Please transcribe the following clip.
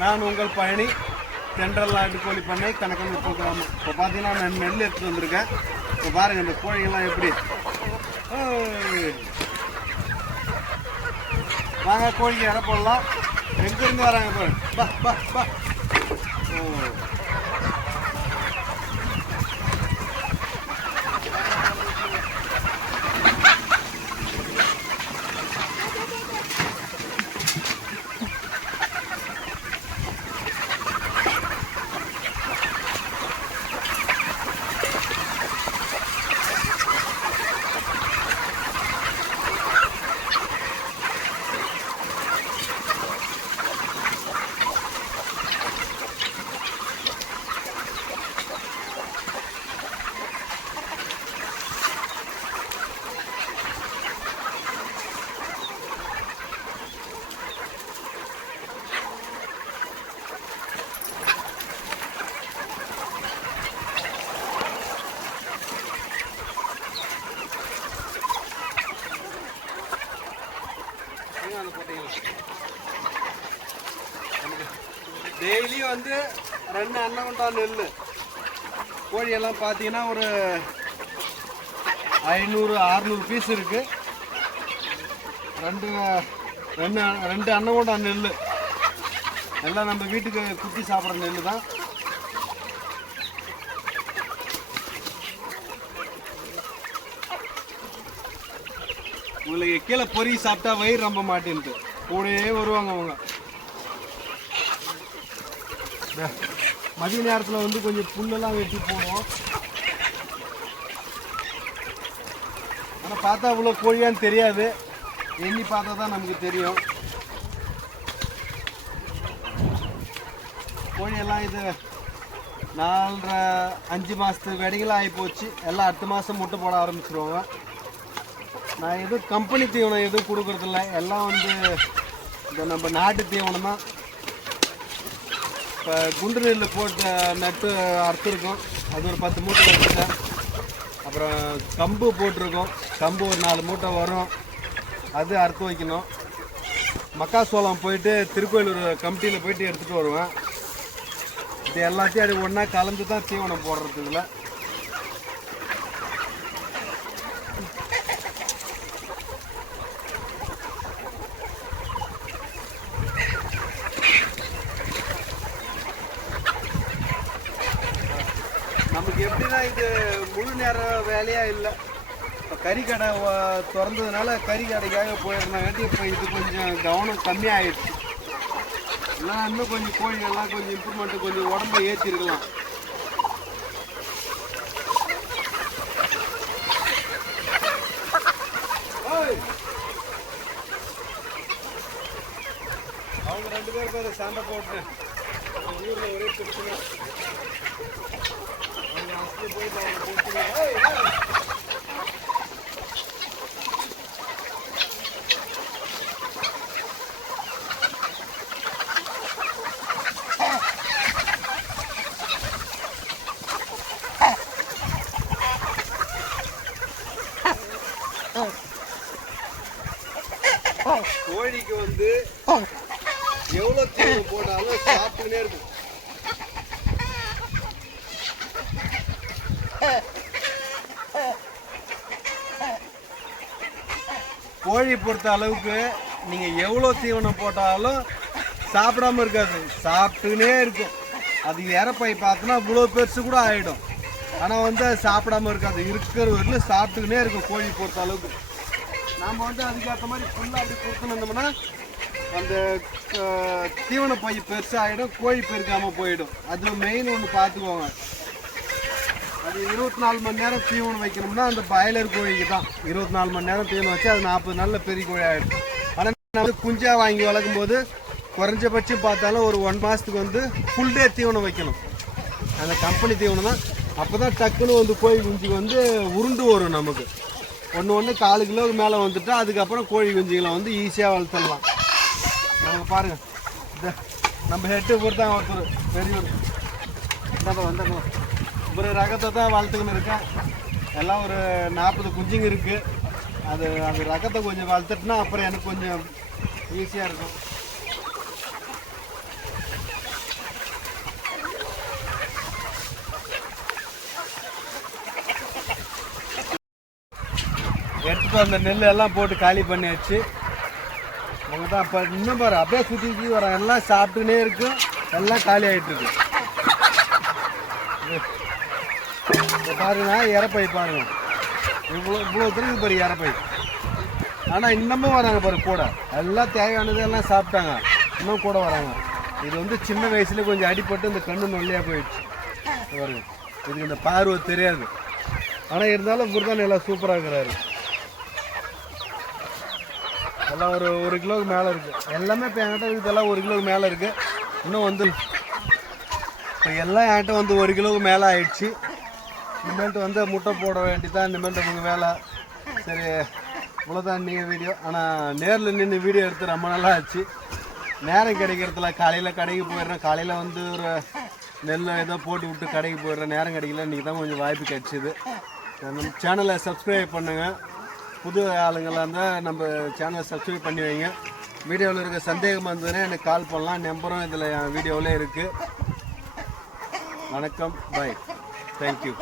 நான் உங்கள் பழனி தென்றல் நாட்டுக்கோழி பண்ணை கணக்கமைப்பு கிராமம். இப்போ பார்த்தீங்கன்னா நான் நெல் எடுத்துகிட்டு வந்திருக்கேன். இப்போ பாருங்கள் இந்த கோழிகள்லாம் எப்படி. வாங்க கோழிக்கு இற போடலாம். எங்கேருந்து வராங்க பாரு. பா பா பா. ஓ டெய்லி வந்து 2 அன்னகுண்டா நெல் கோழியெல்லாம் பார்த்தீங்கன்னா ஒரு 500-600 பீஸ் இருக்கு. ரெண்டு அன்னகுண்டா நெல் எல்லாம் நம்ம வீட்டுக்கு குத்தி சாப்பிட்ற நெல் தான். உங்களுக்கு கீழே பொறி சாப்பிட்டா வயிறு ரொம்ப மாட்டேன்ட்டு கூடயே வருவாங்க அவங்க. மதிய நேரத்தில் வந்து கொஞ்சம் புல்லெல்லாம் வெட்டி போடுவோம். ஆனால் பார்த்தா அவ்வளோ கோழியான்னு தெரியாது, எண்ணி பார்த்தா தான் நமக்கு தெரியும். கோழியெல்லாம் இது 4-5 மாதத்து வெடிகளாக ஆகிப்போச்சு. எல்லாம் அடுத்த மாதம் முட்டை போட ஆரம்பிச்சிருவாங்க. நான் எதுவும் கம்பெனி தீவனம் எதுவும் கொடுக்குறதில்ல, எல்லாம் வந்து இந்த நம்ம நாட்டு தீவனம் தான். இப்போ குண்டு நெல் போட்டு நட்டு அறுத்துருக்கோம், அது ஒரு 10 மூட்டை வச்சுட்டேன். அப்புறம் கம்பு போட்டிருக்கோம், கம்பு ஒரு 4 மூட்டை வரும், அது அறுத்து வைக்கணும். மக்காசோளம் போயிட்டு திருக்கோயிலூர் கமிட்டியில் போயிட்டு எடுத்துகிட்டு வருவேன். இது எல்லாத்தையும் அது ஒன்றா கலந்து தான் தீவனம் போடுறதுல. நமக்கு எப்படின்னா இது முழு நேர வேலையாக இல்லை. இப்போ கறிக்கடை திறந்ததுனால கறிக்கடைக்காக போயிருந்தாங்காட்டி இப்போ இது கொஞ்சம் கவனம் கம்மியாகிடுச்சு. இல்லைனா இன்னும் கொஞ்சம் கோழிகள்லாம் கொஞ்சம் இம்ப்ரூவ்மெண்ட்டு கொஞ்சம் உடம்பை ஏற்றிருக்கலாம். அவங்க 2 பேர் சண்டை போட்டு ஊரில் ஒரே பிரச்சனை. கோழிக்கு வந்து எவ்வளோ தீவனம் போட்டாலும் சாப்பிட்டுனே இருக்கும். கோழி பொறுத்த அளவுக்கு நீங்கள் எவ்வளோ தீவனம் போட்டாலும் சாப்பிடாம இருக்காது, சாப்பிட்டுனே இருக்கும். அது இறப்பை பார்த்தோன்னா இவ்வளோ பெருசு கூட ஆகிடும். ஆனால் வந்து அது சாப்பிடாம இருக்காது, இருக்கிற வரையிலும் சாப்பிட்டுக்கினே இருக்கும் கோழி பொறுத்த அளவுக்கு. நாம் வந்து அதுக்கேற்ற மாதிரி ஃபுல்லாக அப்படி கொடுத்துனோம்னா அந்த தீவன பை பெருசாகிடும், கோழி பெருக்காமல் போயிடும். அது மெயின் ஒன்று பார்த்துக்கோங்க. அது 24 மணி நேரம் தீவனம் வைக்கணும்னா அந்த பாய்லர் கோழிக்கு தான் 24 மணி நேரம் தீவனம் வச்சு அது 40 நாளில் பெரிய கோழி ஆகிடும். ஆனால் நம்ம குஞ்சாக வாங்கி வளர்க்கும் போது குறைஞ்சபட்சம் பார்த்தாலும் ஒரு 1 மாதத்துக்கு வந்து ஃபுல் டே தீவனம் வைக்கணும். அந்த கம்பெனி தீவனம் தான். அப்போ தான் டக்குன்னு வந்து கோழி குஞ்சுக்கு வந்து உருண்டு வரும். நமக்கு ஒன்று 4 கிலோவுக்கு மேலே வந்துட்டால் அதுக்கப்புறம் கோழி குஞ்சுகளை வந்து ஈஸியாக வளர்த்துடலாம். நம்ம பாருங்கள், இந்த நம்ம ஹெட்டு பொறுத்தாங்க ஒருத்தர் பெரியவர் இந்தப்போ வந்தப்போ ஒரு ரகத்தை தான் வளர்த்துக்கின்னு இருக்கேன். எல்லாம் ஒரு 40 குஞ்சுங்க இருக்குது. அந்த ரகத்தை கொஞ்சம் வளர்த்துட்டுனா அப்புறம் எனக்கு கொஞ்சம் ஈஸியாக இருக்கும். இப்போ அந்த நெல் எல்லாம் போட்டு காலி பண்ணியாச்சு. அவங்க தான் இப்போ இன்னும் பாரு அப்படியே சுற்றி வராங்க. எல்லாம் சாப்பிட்டுனே இருக்கும், எல்லாம் காலி ஆகிட்டு இருக்கு. பாருங்க இறப்பை பாருங்க, இவ்வளோ திரும்பி பாரு இறப்பை. ஆனால் இன்னமும் வராங்க பாரு கூட, எல்லாம் தேவையானது எல்லாம் சாப்பிட்டாங்க, இன்னும் கூட வராங்க. இது வந்து சின்ன வயசுல கொஞ்சம் அடிபட்டு இந்த கண்ணு நொல்லையாக போயிடுச்சு பாருங்க. இதுக்கு இந்த பார்வை தெரியாது, ஆனால் இருந்தாலும் இவர் தான் எல்லாம் சூப்பராக இருக்கிறாரு. எல்லாம் ஒரு கிலோவுக்கு மேலே இருக்குது எல்லாமே. இப்போ என்கிட்ட இருக்கிறதெல்லாம் 1 கிலோவுக்கு மேலே இருக்குது. இன்னும் வந்து இப்போ எல்லாம் என்கிட்ட வந்து 1 கிலோவுக்கு மேலே ஆயிடுச்சு. இனிமேல்ட்டு வந்து முட்டை போட வேண்டிதான் இனிமேல்ட்டு உங்கள் வேலை. சரி இவ்வளோதான் நீங்கள் வீடியோ. ஆனால் நேரில் நின்று வீடியோ எடுத்து ரொம்ப நல்லா ஆச்சு. நேரம் கிடைக்கிறதுல காலையில் கடைக்கு போயிடுறேன். காலையில் வந்து ஒரு நெல் ஏதோ போட்டு விட்டு கடைக்கு போயிடுறேன். நேரம் கிடைக்கல, இன்றைக்கி தான் கொஞ்சம் வாய்ப்பு கிடச்சிது. நம்ம சேனலை சப்ஸ்கிரைப் பண்ணுங்கள். புது ஆளுங்களாக இருந்தால் நம்ம சேனலை சப்ஸ்கிரைப் பண்ணி வைங்க. வீடியோவில் இருக்க சந்தேகமாக இருந்ததுன்னா எனக்கு கால் பண்ணலாம். நம்பரும் இதில் என் வீடியோவில் இருக்குது. வணக்கம், பாய், தேங்க்யூ.